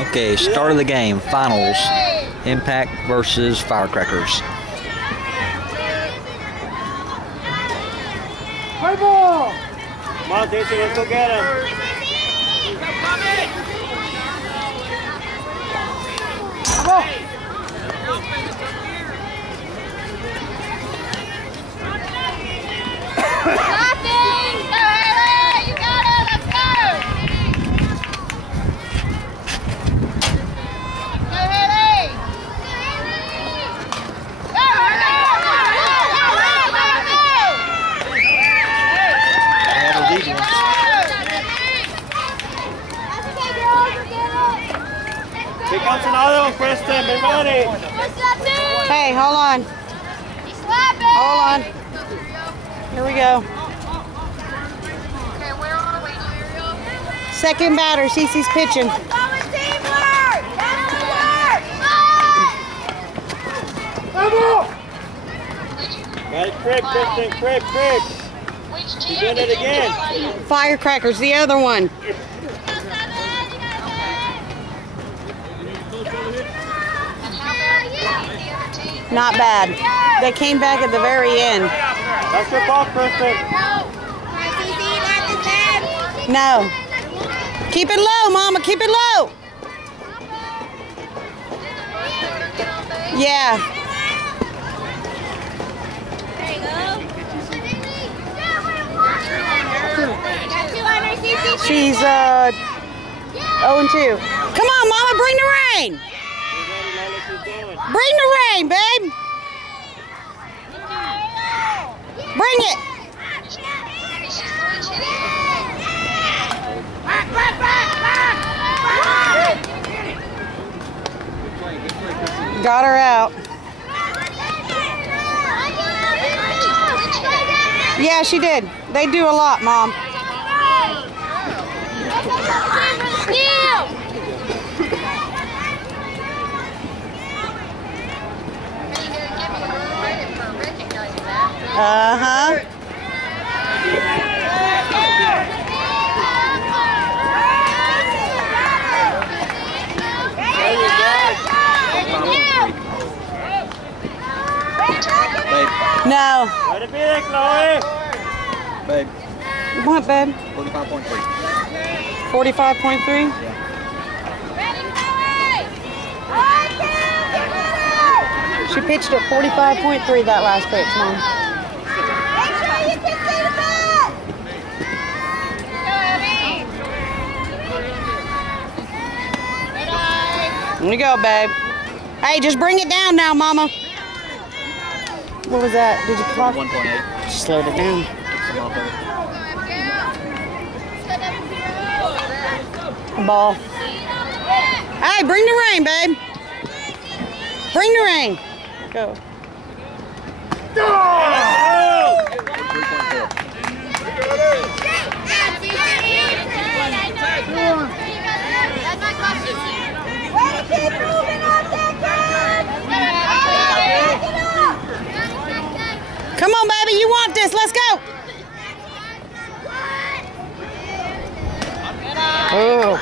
Okay, start of the game, finals. Impact versus Firecrackers. Play ball! Come on, Daisy, let's go get him. Come on! Here comes another one, Kristen. Be ready. Hey, hold on. Hold on. Here we go. Second batter, Cece's pitching. Got it, Crick, Kristen. Crick. She's doing it again. Firecrackers, the other one. Not bad. They came back at the very end. That's your ball, Kristen. No. Keep it low, Mama. Keep it low. Yeah. She's 0-2. Come on, Mama. Bring the rain. Bring the rain, babe. Bring it. Got her out. Yeah, she did. They do a lot, Mom. Uh-huh. No. Let it be there, Chloe. Babe. What, babe? 45.3. 45.3? She pitched at 45.3 that last pitch, Mom. Here you go, babe. Hey, just bring it down now, Mama. What was that? Did you clock? 1.8. Just slowed it down. Ball. Hey, bring the rain, babe. Bring the rain. Go. Come on, baby, you want this. Let's go. Oh,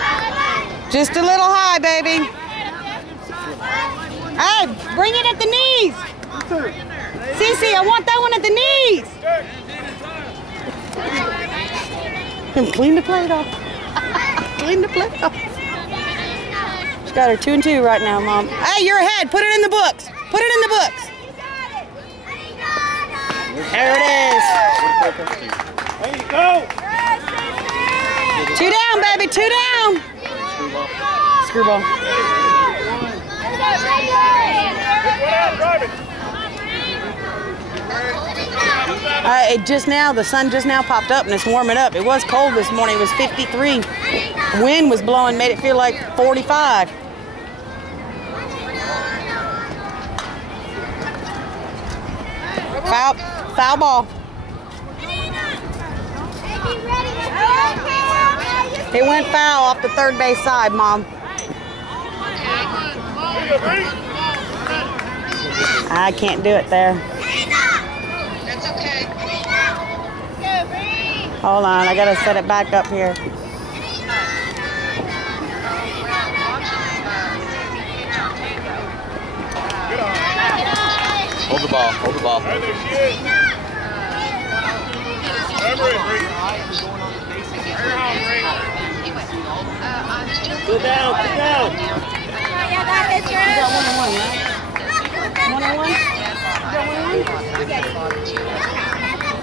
just a little high, baby. Hey, bring it at the knees. Cece, I want that one at the knees. Clean the plate off. Clean the plate off. She's got her 2-2 right now, Mom. Hey, you're ahead. Put it in the books. Put it in the books. There it is. There you go. 2 down, baby. 2 down. Screwball. The sun just now popped up and it's warming up. It was cold this morning. It was 53. Wind was blowing, made it feel like 45. Foul ball. It went foul off the third base side, Mom. I can't do it there. That's okay. Hold on, I gotta set it back up here. Hold the ball. Hold the ball. Right there, she is. Remember it, Bree. Sit down, sit down. You got 1-on-1, right? 1-on-1?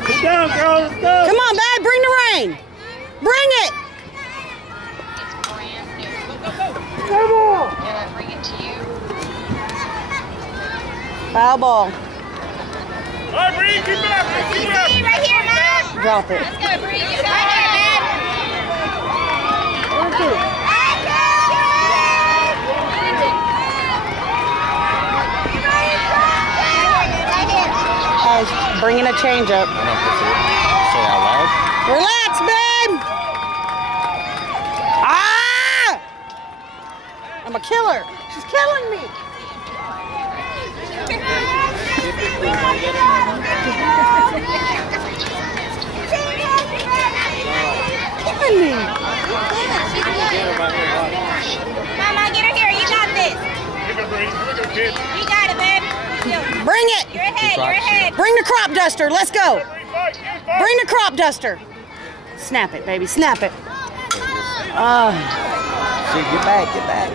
Sit down, girl. Let's go. Come on, babe. Bring the rain. Bring it. Foul ball. All right, Bree, keep it up. Keep it up. Right here, Mom. Drop it. Let's go, Bree. Right here, man. Bringing a change up. I don't know if that's it. Say it out loud. Relax, babe. Ah! I'm a killer. She's killing me. Killing me. Mama, get her here. You got this. Here we go, Bree. Here we go, kid. You got it, babe. Bring it. You're ahead. You're ahead. Bring the crop duster. Let's go. Bree, fight. Use fight. Bring the crop duster. Snap it, baby. Snap it. See, get back. Get back.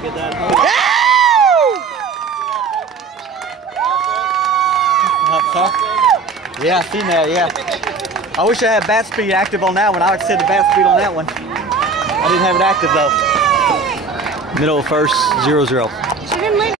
Huh? Yeah, I seen that, yeah. I wish I had bat speed active on that one. I would set the bat speed on that one. I didn't have it active though. Middle of first, 0-0.